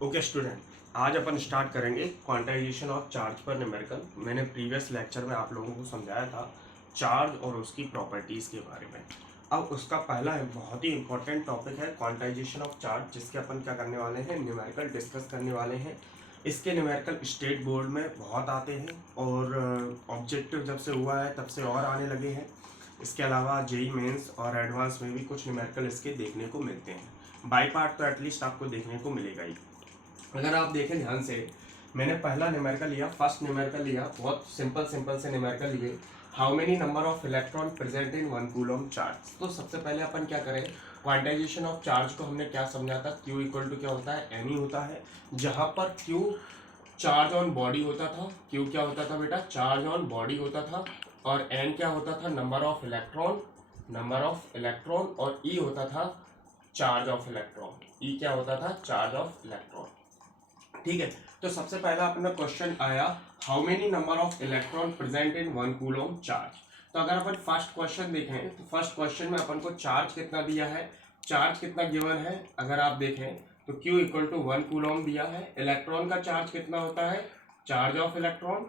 Okay student, आज अपन start करेंगे quantization of charge पर न्यूमेरिकल। मैंने प्रीवियस लेक्चर में आप लोगों को समझाया था चार्ज और उसकी प्रॉपर्टीज़ के बारे में। अब उसका पहला बहुत ही इंपॉर्टेंट टॉपिक है क्वांटाइजेशन ऑफ चार्ज, जिसके अपन क्या करने वाले हैं, न्यूमेरिकल डिस्कस करने वाले हैं। इसके न्यूमेरिकल स्टेट बोर्ड में बहुत आते हैं और ऑब्जेक्टिव जब से हुआ है तब से और आने लगे हैं। इसके अलावा जेई मेंस और एडवांस में भी कुछ न्यूमेरिकल इसके देखने को मिलते हैं। बाई पार्ट तो एटलीस्ट आपको देखने को मिलेगा ही। अगर आप देखें ध्यान से, मैंने पहला न्यूमेरिकल लिया, फर्स्ट न्यूमेरिकल लिया, बहुत सिंपल से न्यूमेरिकल लिए। How many number of electron present in 1 coulomb charge. तो सबसे पहले अपन क्या करें, क्वांटाइजेशन ऑफ चार्ज को हमने क्या समझा था, Q इक्वल टू क्या होता है, एन होता है। जहां पर Q चार्ज ऑन बॉडी होता था, Q क्या होता था बेटा, चार्ज ऑन बॉडी होता था, और N क्या होता था, नंबर ऑफ इलेक्ट्रॉन, और E होता था चार्ज ऑफ इलेक्ट्रॉन। E क्या होता था, चार्ज ऑफ इलेक्ट्रॉन। ठीक है, तो सबसे पहला अपना क्वेश्चन आया, how many number of electron present in 1 coulomb charge. तो अगर अपन फर्स्ट क्वेश्चन देखें तो फर्स्ट क्वेश्चन में अपन को चार्ज कितना दिया है, चार्ज कितना गिवन है, अगर आप देखें तो Q इक्वल टू 1 कूलम दिया है। इलेक्ट्रॉन का चार्ज कितना होता है, चार्ज ऑफ इलेक्ट्रॉन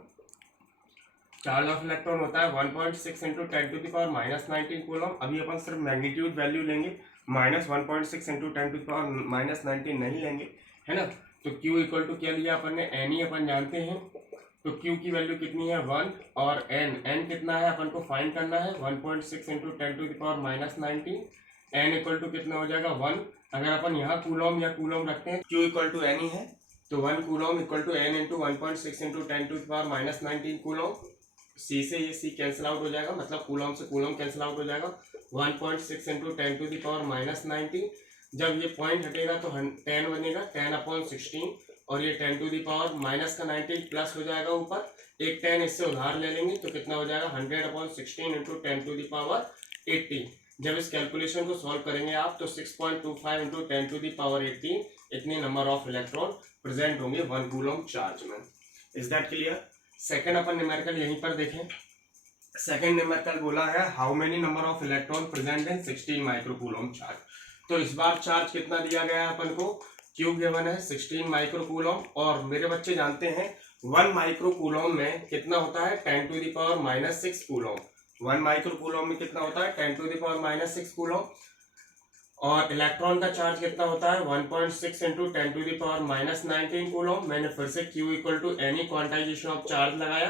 होता है 1.6 इंटू 10⁻⁻19 कूलम। अभी अपन सिर्फ मैग्नीट्यूड वैल्यू लेंगे, -1.6 इंटू 10⁻⁻19 नहीं लेंगे, है ना। तो Q इक्वल टू क्या लिया अपन ने, एन ही अपन जानते हैं। तो Q की वैल्यू कितनी है, 1, और n कितना है अपन को फाइंड करना है, 1.6 इंटू 10⁻⁻19। n इक्वल टू कितना हो जाएगा, 1। अगर अपन यहाँ कूलम या कूलम रखते हैं, Q इक्वल टू एन ही है, तो 1 coulomb equal to n into 1.6 into 10⁻⁻19 coulomb. C से ये C कैंसिल आउट हो जाएगा, मतलब कूलम से कूलम कैंसिल आउट हो जाएगा। 1.6 इंटू 10⁻⁻19, जब ये पॉइंट हटेगा तो 10 बनेगा, 10/16, और ये 10 टू दी पावर माइनस का 19 प्लस हो जाएगा ऊपर, एक 10 इससे उधार ले लेंगे तो कितना हो जाएगा, 100/16 इंटू 10 टू दी पावर 18। जब इस कैलकुलेशन को सॉल्व करेंगे आप तो 6.25 इंटू 10 टू दी पावर 18 इतने नंबर ऑफ इलेक्ट्रॉन प्रेजेंट होंगे 1 कूलम चार्ज में। Is that clear. Second upon numerical यहीं पर देखें। सेकंड न्यूमेरिकल बोला है, how many number of electron present in 16 micro coulomb charge. तो इस बार चार्ज कितना दिया गया है अपन को, Q गिवन है 16 माइक्रो कूलम, और मेरे बच्चे जानते हैं 1 माइक्रो कूलम में कितना होता है, 10 to the power -6 coulomb. 1 micro coulomb में कितना होता है, 10 टू दी पावर -6 कूलम। और इलेक्ट्रॉन का चार्ज कितना होता है, 1.6 into 10 to the power -19 coulomb. मैंने फिर से Q equal to N E quantisation of charge लगाया,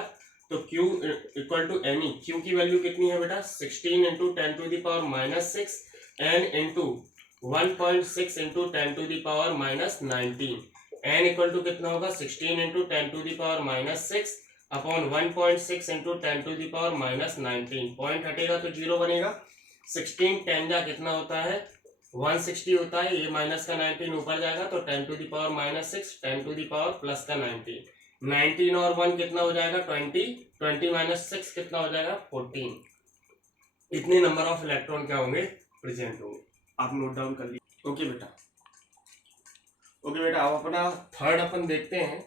तो Q equal to N E, Q की वैल्यू कितनी है बेटा, 16 into 10 to the power -6, n into 1.6 into 10 to the power -19। n equal to कितना होगा, 16 into 10 to the power -6 upon 1.6 into 10 to the power -19। Point हटेगा तो 0 बनेगा। 16 10 जा कितना होता है, 160 होता है, ये माइनस का 19 ऊपर जाएगा तो 10 to the power -6, 10 to the power plus का 19, 19 और 1 कितना हो जाएगा, 20, 20 - 6 कितना हो जाएगा, 14। इतने नंबर ऑफ इलेक्ट्रॉन क्या होंगे, प्रेजेंट होंगे। आप नोट डाउन कर लीजिए। ओके बेटा, अब अपना थर्ड अपन देखते हैं।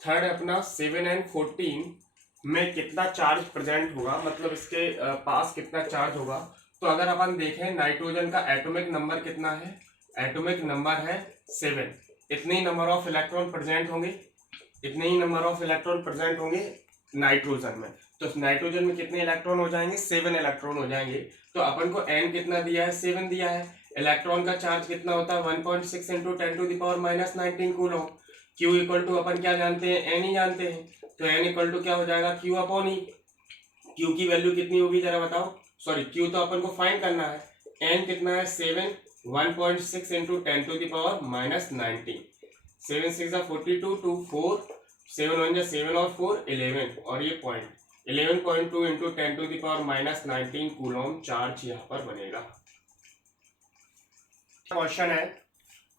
थर्ड अपना 7 and 14 में कितना चार्ज प्रेजेंट होगा, मतलब इसके पास कितना चार्ज होगा। तो अगर अपन देखें नाइट्रोजन का एटॉमिक नंबर कितना है, एटॉमिक नंबर है 7, इतने ही नंबर ऑफ इलेक्ट्रॉन प्रेजेंट होंगे, नाइट्रोजन में। तो नाइट्रोजन में कितने इलेक्ट्रॉन हो जाएंगे, 7 इलेक्ट्रॉन हो जाएंगे। तो अपन को n कितना दिया है, 7 दिया है। इलेक्ट्रॉन का चार्ज कितना होता है, 1.6 into 10 to the power -19 coulomb. Q equal to अपन क्या जानते हैं, n ही जानते हैं, तो n इक्वल टू क्या हो जाएगा, Q अपॉन E। Q की वैल्यू कितनी होगी जरा बताओ, सॉरी Q तो अपन को फाइंड करना है। n कितना है, 7, 1.6 इंटू 10 टू दी पावर -19, 7 6 42, 2 4, 7 1 7 और 4 11, और ये point 11.2 into 10 to the power -19 coulomb charge यहाँ पर बनेगा। क्वेश्चन है,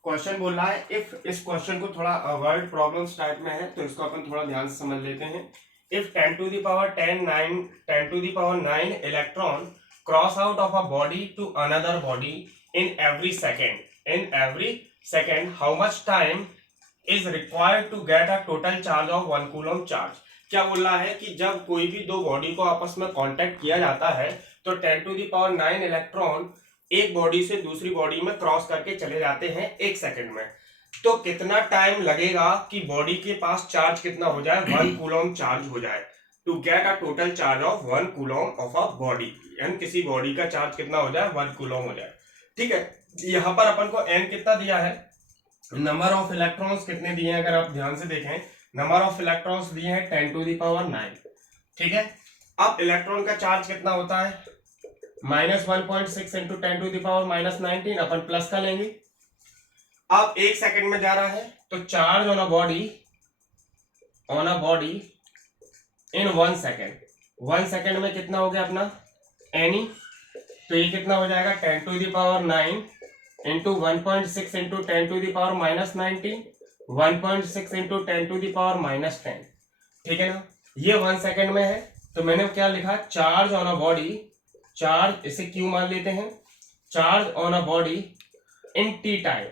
क्वेश्चन बोल रहा है इफ, इस क्वेश्चन को थोड़ा वर्ड प्रॉब्लम्स टाइप में है तो इसको अपन थोड़ा ध्यान से समझ लेते हैं। If 10 to the power 9 electron cross out of a body to another body in every second how much time is required to get a total charge of 1 coulomb charge. क्या बोल रहा है कि जब कोई भी दो बॉडी को आपस में कांटेक्ट किया जाता है तो 10 टू दी पावर 9 इलेक्ट्रॉन एक बॉडी से दूसरी बॉडी में क्रॉस करके चले जाते हैं 1 सेकंड में। तो कितना टाइम लगेगा कि बॉडी के पास चार्ज कितना हो जाए, 1 कूलम चार्ज हो जाए, to get a total charge of 1 coulomb of a body. एन किसी बॉडी का चार्ज कितना हो जाए, 1 कूलम हो जाए। ठीक है, यहाँ पर अपन को एन कितना दिया है, नंबर ऑफ इलेक्ट्रॉन्स कितने दिए हैं, अगर आप ध्यान से देखें नंबर ऑफ इलेक्ट्रॉन्स दिए हैं 10⁻⁹। ठीक है, अब इलेक्ट्रॉन का चार्ज कितना होता है, -1.6 इंटू 10⁻⁻19, अपन प्लस का लेंगे। अब 1 सेकंड में जा रहा है, तो charge on a body in 1 second, 1 second में कितना हो गया अपना एनी, तो ये कितना हो जाएगा 10⁹ इंटू 1.6 इंटू 10⁻⁻19, 1.6 इंटू 10⁻⁻10। ठीक है ना, ये 1 सेकेंड में है, तो मैंने क्या लिखा, charge on a body, charge इसे क्यू मान लेते हैं, charge on a body in T time,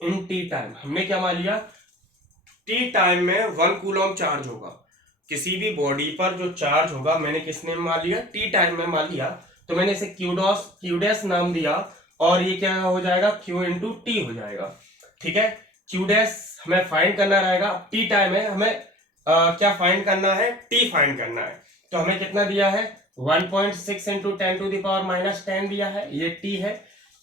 in T time हमने क्या मान लिया, टी टाइम में 1 कूलम चार्ज होगा। किसी भी बॉडी पर जो चार्ज होगा मैंने किसने मान लिया, टी टाइम में मान लिया, तो मैंने इसे क्यूडैश नाम दिया, और ये क्या हो जाएगा, क्यू इंटू टी हो जाएगा। ठीक है, क्यूडैश हमें फाइंड करना रहेगा, टी टाइम है, हमें क्या फाइंड करना है, टी फाइंड करना है। तो हमें कितना दिया है, 1.6 इंटू 10⁻⁻10 दिया है, ये टी है।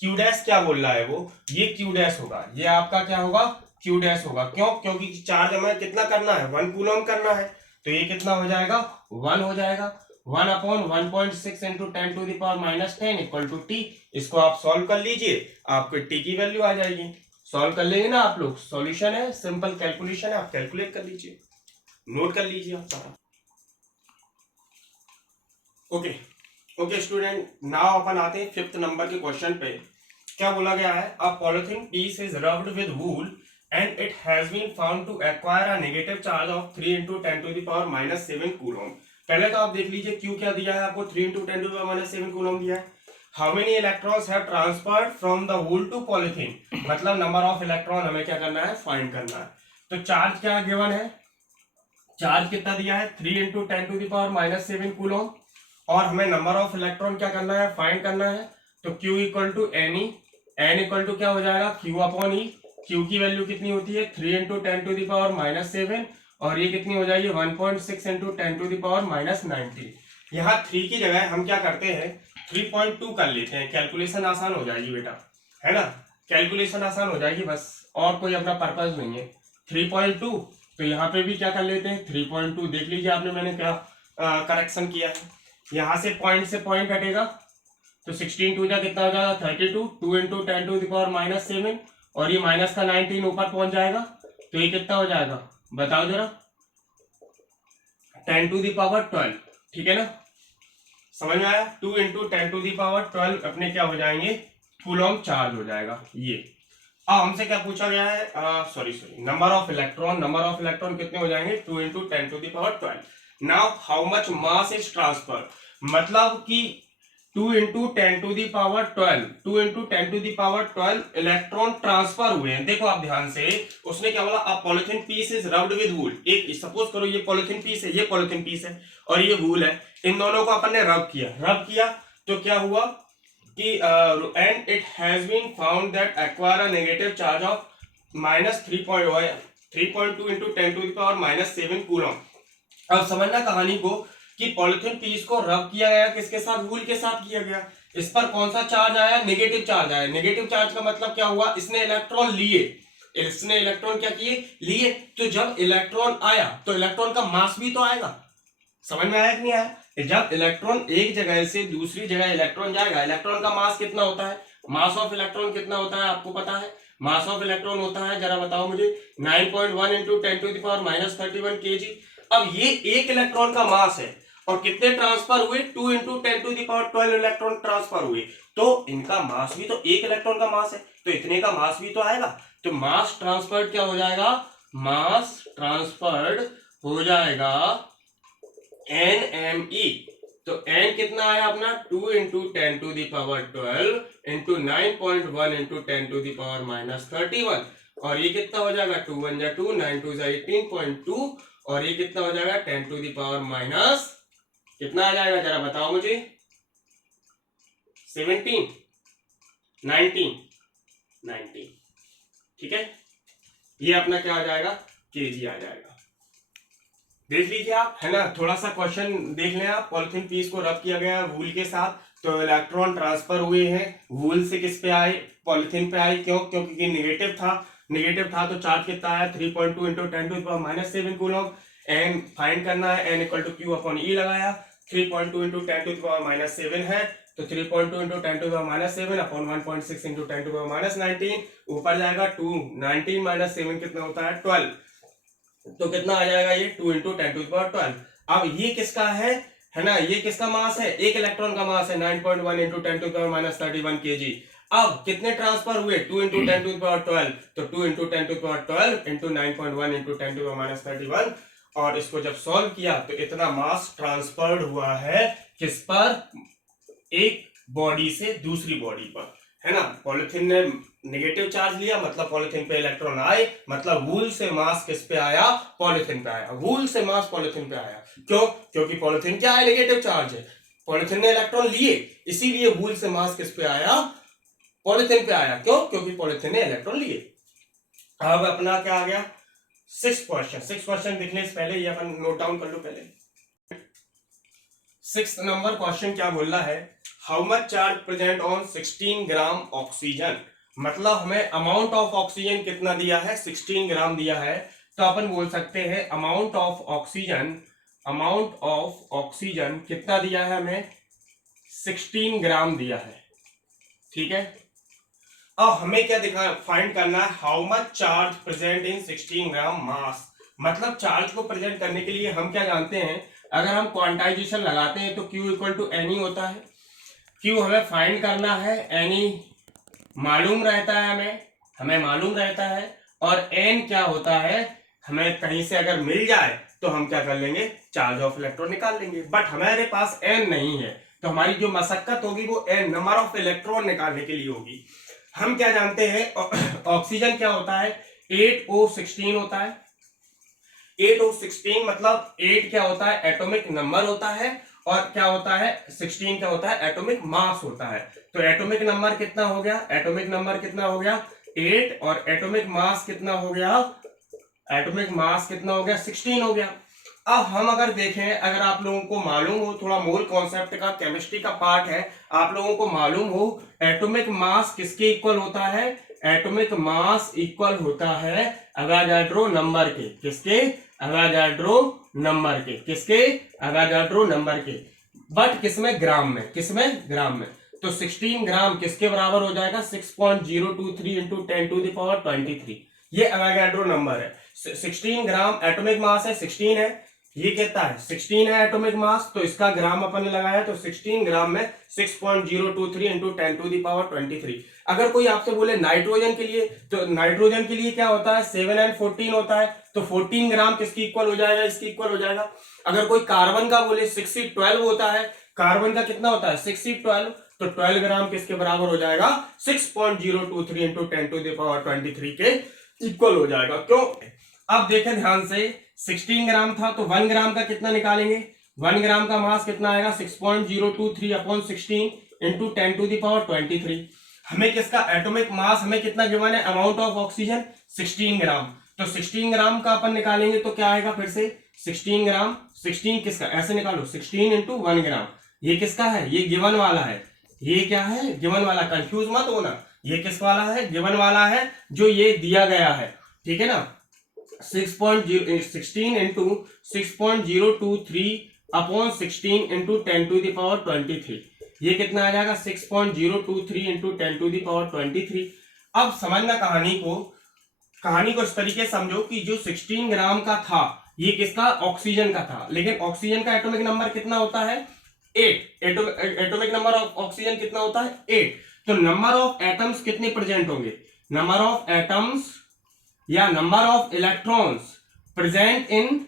क्यूडैश क्या बोल रहा है वो, ये क्यूडैश होगा, ये आपका क्या होगा, क्यूडैश होगा। क्यों, क्योंकि चार्ज हमें कितना करना है, 1 कूलम करना है, तो ये कितना हो जाएगा, 1 हो जाएगा। 1/1.6 इंटू 10⁻⁻10 इक्वल टू टी। इसको आप सॉल्व कर लीजिए, आपको टी की वैल्यू आ जाएगी। सॉल्व कर लेंगे ना आप लोग, सॉल्यूशन है, सिंपल कैलकुलेशन है, आप कैलकुलेट कर लीजिए, नोट कर लीजिए आप सारा। ओके ओके स्टूडेंट, नाउ अपन आते हैं 5th नंबर के क्वेश्चन पे। क्या बोला गया है, a polythene piece is rubbed with wool and it has been found to acquire a negative charge of 3 into 10⁻⁻7 coulomb. पहले तो आप देख लीजिए क्यू क्या दिया है आपको, 3 into 10⁻⁻7 कूलम दिया है। How many electrons have transferred from the wool to polythene, मतलब नंबर ऑफ इलेक्ट्रॉन हमें क्या करना है, फाइंड करना है। तो चार्ज क्या गिवन है, चार्ज कितना दिया है, 3 into 10⁻⁻7 कूलम, और हमें नंबर ऑफ इलेक्ट्रॉन क्या करना है, फाइंड करना है। तो Q equal to n e, n equal to क्या हो जाएगा, Q अपॉन ई। Q की वैल्यू कितनी होती है, 3 इंटू 10⁻⁻7, और ये कितनी हो जाएगी 1.6 इंटू 10⁻⁻19। यहाँ 3 की जगह हम क्या करते हैं, 3.2 कर लेते हैं, कैलकुलेशन आसान हो जाएगी बेटा, है ना, कैलकुलेशन आसान हो जाएगी बस, और कोई अपना पर्पज नहीं है। 3.2, तो यहाँ पे भी क्या कर लेते हैं 3.2, देख लीजिए आपने मैंने क्या करेक्शन किया है। यहाँ से पॉइंट हटेगा, तो 16 2 कितना हो जाएगा 32, 2 इंटू 10⁻⁻7, और ये माइनस का 19 ऊपर पहुंच जाएगा, तो ये कितना हो जाएगा बताओ जरा, 10⁻12। ठीक है ना, समझ में आया, 2 इंटू 10⁻12 अपने क्या हो जाएंगे, कूलम चार्ज हो जाएगा ये। अब हमसे क्या पूछा गया है, सॉरी नंबर ऑफ इलेक्ट्रॉन कितने हो जाएंगे, 2 into 10⁻12। Now how much mass is transfer, मतलब कि 2 इंटू 10⁻12 इलेक्ट्रॉन ट्रांसफर हुए हैं। देखो आप ध्यान से, उसने क्या बोला, अब polythene piece is rubbed with wool, एक सपोज करो ये पॉलिथीन पीस है, ये पॉलिथीन पीस है, और ये वूल है, इन दोनों को अपन ने रब किया, तो क्या हुआ कि and it has been found that acquire a negative charge of -3.2 into 10⁻⁻7 coulomb. अब समझना कहानी को कि पॉलिथीन पीस को रब किया गया, किसके साथ, वूल के साथ किया गया। इस पर कौन सा चार्ज आया, नेगेटिव चार्ज आया। नेगेटिव चार्ज का मतलब क्या हुआ, इसने इलेक्ट्रॉन क्या किए, लिए। तो जब इलेक्ट्रॉन आया तो इलेक्ट्रॉन का मास भी तो आएगा, समझ में आया कि नहीं आया। जब इलेक्ट्रॉन एक जगह से दूसरी जगह इलेक्ट्रॉन जाएगा, इलेक्ट्रॉन का मास कितना होता है, मास ऑफ इलेक्ट्रॉन कितना होता है आपको पता है, मास ऑफ इलेक्ट्रॉन होता है, जरा बताओ मुझे, 9.1 इंटू 10⁻31 kg। अब ये एक इलेक्ट्रॉन का मास है, और कितने ट्रांसफर हुए, 2 इंटू 10⁻12 इलेक्ट्रॉन ट्रांसफर हुए, तो इनका मास भी तो एक इलेक्ट्रॉन का मास है, तो इतने का मास भी तो आएगा। तो मास ट्रांसफर्ड क्या हो जाएगा, मास ट्रांसफर्ड हो जाएगा NME। तो n कितना आया अपना, 2 इंटू 10⁻12 इंटू 9.1 इंटू 10⁻31, और ये कितना हो जाएगा, 2 1 जा 2, 9 2 जा 18.2, और ये कितना हो जाएगा 10⁻⁻, कितना आ जाएगा जरा बताओ मुझे, 17 19 19। ठीक है, ये अपना क्या आ जाएगा, केजी आ जाएगा। देख लीजिए आप, है ना, थोड़ा सा क्वेश्चन देख लें आप। पॉलिथीन पीस को रब किया गया है वूल के साथ, तो इलेक्ट्रॉन ट्रांसफर हुए हैं वूल से किस पे आए, पॉलिथीन पे आए। क्यों, क्योंकि नेगेटिव था तो चार्ज कितना आया 3.2 इंटू 10⁻⁷ कूलम। एन फाइंड करना है, N equal to Q upon E लगाया, 3.2 इंटू 10⁻⁷ है, तो 3.2 इंटू 10⁻⁷ अपॉन 1.6 इंटू 10⁻⁹ ऊपर जाएगा 2, 19 - 7 कितना होता है 12, तो कितना आ जाएगा ये 2 इंटू 10⁻12। अब ये किसका है ना, ये किसका मास है, एक इलेक्ट्रॉन का मास है 9.1 इंटू 10⁻31 kg। अब कितने ट्रांसफर हुए 2 इंटू 10⁻12, तो 2 इंटू 10⁻12 इंटू 9.1 इंटू 10⁻31, और इसको जब सॉल्व किया तो इतना मास ट्रांसफर्ड हुआ है किस पर, एक बॉडी से दूसरी बॉडी पर, है ना। पॉलिथीन ने नेगेटिव चार्ज लिया, मतलब पॉलिथीन पे इलेक्ट्रॉन आए, मतलब वूल से मास किस पे आया, पॉलिथीन पे आया, वूल से मास पॉलिथीन पे आया। क्यों, क्योंकि पॉलिथीन क्या है, नेगेटिव चार्ज है, पॉलिथीन ने इलेक्ट्रॉन लिए, इसीलिए वूल से मास किस पे आया, पॉलिथीन पे आया। क्यों, क्योंकि पॉलिथीन ने इलेक्ट्रॉन लिए। अब अपना क्या आ गया, 6 क्वेश्चन दिखने से पहले ये अपन नोट डाउन कर लो पहले। 6th नंबर क्वेश्चन क्या बोल रहा है, how much charge present on 16 gram oxygen. मतलब हमें अमाउंट ऑफ ऑक्सीजन कितना दिया है, 16 ग्राम दिया है, तो अपन बोल सकते हैं अमाउंट ऑफ ऑक्सीजन कितना दिया है हमें, 16 ग्राम दिया है, ठीक है। अब हमें क्या दिखा, फाइंड करना है how much charge present in 16 ग्राम मास। मतलब चार्ज को प्रेजेंट करने के लिए हम क्या जानते हैं, अगर हम क्वांटाइजेशन लगाते हैं तो Q इक्वल टू एन होता है। Q हमें फाइंड करना है, एन मालूम रहता है, हमें मालूम रहता है, और n क्या होता है, हमें कहीं से अगर मिल जाए तो हम क्या कर लेंगे, चार्ज ऑफ इलेक्ट्रॉन निकाल लेंगे। बट हमारे पास n नहीं है, तो हमारी जो मशक्कत होगी वो n नंबर ऑफ इलेक्ट्रॉन निकालने के लिए होगी। हम क्या जानते हैं, ऑक्सीजन क्या होता है, 8O16 होता है। 8O16 मतलब 8 क्या होता है, एटॉमिक नंबर होता है, और क्या होता है 16 क्या होता है, एटॉमिक मास होता है। तो एटॉमिक नंबर कितना हो गया, 8, और एटॉमिक मास कितना हो गया 16 हो गया। अब हम अगर देखें, अगर आप लोगों को मालूम हो, थोड़ा मोल कॉन्सेप्ट का केमिस्ट्री का पार्ट है, आप लोगों को मालूम हो एटॉमिक मास किसके इक्वल होता है, एटॉमिक मास इक्वल होता है अवोगाड्रो नंबर के, किसके, अवोगाड्रो नंबर के, बट किसमें, ग्राम में, तो 16 ग्राम किसके बराबर हो जाएगा, 6.023 इंटू 10⁻23, ये अवोगाड्रो नंबर है। 16 ग्राम एटॉमिक मास है, 16 है, ये कितना है 16 है एटॉमिक मास, तो इसका ग्राम अपन ने लगाया, तो 16 ग्राम में 6.023 इंटू 10⁻23। अगर कोई आपसे बोले नाइट्रोजन के लिए, तो नाइट्रोजन के लिए क्या होता है, 7 and 14 होता है, तो 14 ग्राम किसकी इक्वल हो जाएगा, इसकी इक्वल हो जाएगा। अगर कोई कार्बन का बोले 6C12 होता है, कार्बन का कितना होता है 6C12, तो 12 ग्राम किसके बराबर हो जाएगा, 6.023 इंटू 10⁻23 के इक्वल हो जाएगा। क्यों, अब देखें ध्यान से, 16 ग्राम था तो 1 ग्राम का कितना निकालेंगे, 1 ग्राम का मास कितना आएगा, 6.023 अपॉन 16 इंटू 10⁻23। हमें किसका एटॉमिक मास हमें कितना गिवन है, अमाउंट ऑफ ऑक्सीजन 16 ग्राम, तो 16 ग्राम का अपन निकालेंगे तो क्या आएगा, फिर से 16 ग्राम, 16 किसका, ऐसे निकालो 16 इंटू 1 ग्राम, ये किसका है, ये गिवन वाला है, ये क्या है, गिवन वाला, कंफ्यूज मत होना, ये किस वाला है, गिवन वाला है, जो ये दिया गया है, ठीक है ना। 16 इंटू 6.023 अपॉन 16 इंटू 10⁻23, ये कितना आ जाएगा 6.023 इंटू 10⁻23। अब समझना कहानी को इस तरीके समझो कि जो 16 ग्राम का था ये किसका, ऑक्सीजन का था, लेकिन ऑक्सीजन का एटॉमिक नंबर कितना होता है 8, एटॉमिक नंबर ऑफ ऑक्सीजन कितना होता है 8, तो नंबर ऑफ एटम्स कितने प्रेजेंट होंगे, नंबर ऑफ एटम्स या number of electrons present in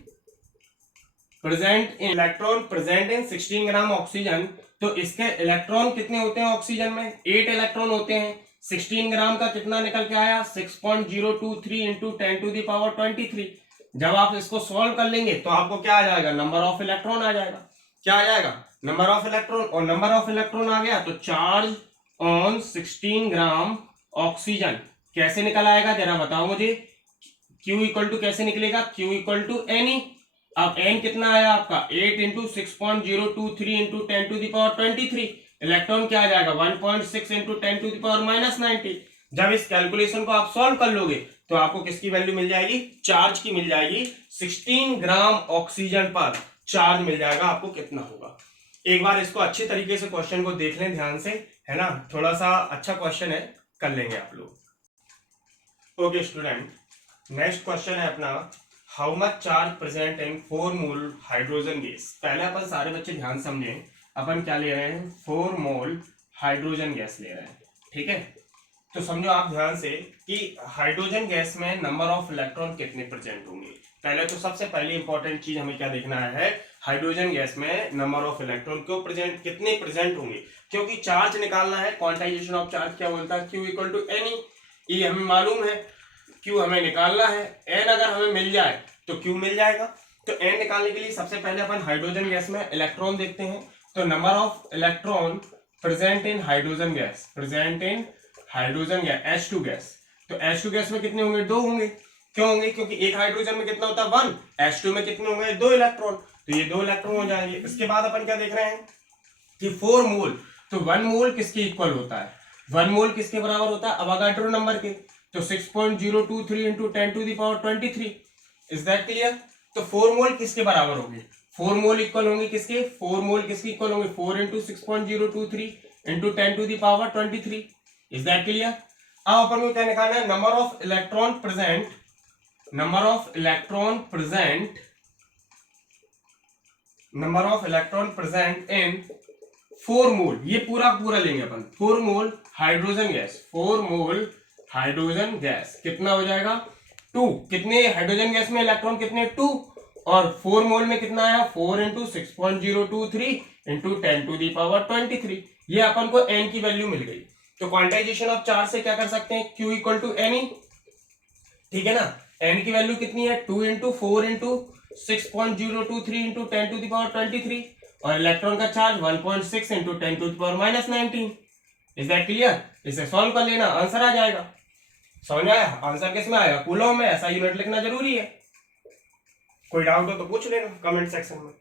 16 gram oxygen, तो इसके इलेक्ट्रॉन कितने होते हैं ऑक्सीजन में, 8 इलेक्ट्रॉन होते हैं। 16 ग्राम का कितना निकल के आया 6.023 इंटू 10⁻23। जब आप इसको सॉल्व कर लेंगे तो आपको क्या आ जाएगा, नंबर ऑफ इलेक्ट्रॉन आ जाएगा, क्या आ जाएगा, नंबर ऑफ इलेक्ट्रॉन, और नंबर ऑफ इलेक्ट्रॉन आ गया तो चार्ज ऑन 16 ग्राम ऑक्सीजन कैसे निकल आएगा, जरा बताओ मुझे, Q इक्वल टू कैसे निकलेगा, Q इक्वल टू एन। अब n कितना आया आपका 8 into 6.023 into 10 to the power 23। Electron क्या आ जाएगा 1.6 into 10 to the power minus 90। जब इस कैलकुलेशन को आप सॉल्व कर लोगे तो आपको किसकी वैल्यू मिल जाएगी, चार्ज की मिल जाएगी। 16 ग्राम ऑक्सीजन पर चार्ज मिल जाएगा आपको कितना होगा। एक बार इसको अच्छे तरीके से क्वेश्चन को देख लें ध्यान से, है ना, थोड़ा सा अच्छा क्वेश्चन है, कर लेंगे आप लोग। ओके स्टूडेंट, नेक्स्ट क्वेश्चन है अपना, how much charge present in 4 mole hydrogen gas. पहले अपन सारे बच्चे ध्यान समझें, अपन क्या ले रहे हैं, 4 मोल हाइड्रोजन गैस ले रहे हैं, ठीक है। तो समझो आप ध्यान से कि हाइड्रोजन गैस में नंबर ऑफ इलेक्ट्रॉन कितने प्रेजेंट होंगे। पहले तो सबसे पहली इंपॉर्टेंट चीज हमें क्या देखना है, हाइड्रोजन गैस में नंबर ऑफ इलेक्ट्रॉन कितने प्रेजेंट होंगे, क्योंकि चार्ज निकालना है। क्वांटाइजेशन ऑफ चार्ज क्या बोलता है, Q इक्वल टू एन। ये हमें मालूम है, Q हमें निकालना है, n अगर हमें मिल जाए तो Q मिल जाएगा। तो n निकालने के लिए सबसे पहले अपन हाइड्रोजन गैस में इलेक्ट्रॉन देखते हैं। तो number of electron present in hydrogen gas, present in hydrogen gas H2 gas. तो H2 गैस में कितने होंगे, 2 होंगे। क्यों होंगे, क्योंकि एक हाइड्रोजन में कितना होता है 1, H2 में कितने होंगे 2 इलेक्ट्रॉन, तो ये 2 इलेक्ट्रॉन हो जाएंगे। इसके बाद अपन क्या देख रहे हैं कि 4 मोल, तो 1 मोल किसके इक्वल होता है, 1 मोल किसके बराबर होता है, अवोगाड्रो नंबर के। तो 6.023 into 10 to the power 23। Is that clear. तो 4 मोल किसके बराबर होंगे, 4 मोल इक्वल होंगे किसके, 4 मोल किसके इक्वल होंगे, 4 into 6.023 into 10 to the power 23। Is that clear. अब अपन को क्या निकालना है, number of electron present, number of electron present, number of electron present in 4 mole, ये पूरा पूरा लेंगे अपन, 4 mole hydrogen gas, 4 mole hydrogen gas कितना हो जाएगा 2। कितने हाइड्रोजन गैस में इलेक्ट्रॉन कितने 2, और 4 मोल में कितना आया 4 into 6.023 into 10 to the power 23। ये अपन को n की वैल्यू मिल गई। तो क्वांटाइजेशन ऑफ चार्ज से क्या कर सकते हैं, Q इक्वल टू एन, ठीक है ना। n की वैल्यू कितनी है 2 into 4 into 6.023 into 10 to the power 23, और इलेक्ट्रॉन का charge 1.6 into 10 to the power minus 19। Is that clear. इसे सॉल्व कर लेना, आंसर आ जाएगा। समझ आया, आंसर किस में आएगा, कूलम में। ऐसा यूनिट लिखना जरूरी है। कोई डाउट हो तो पूछ लेना कमेंट सेक्शन में।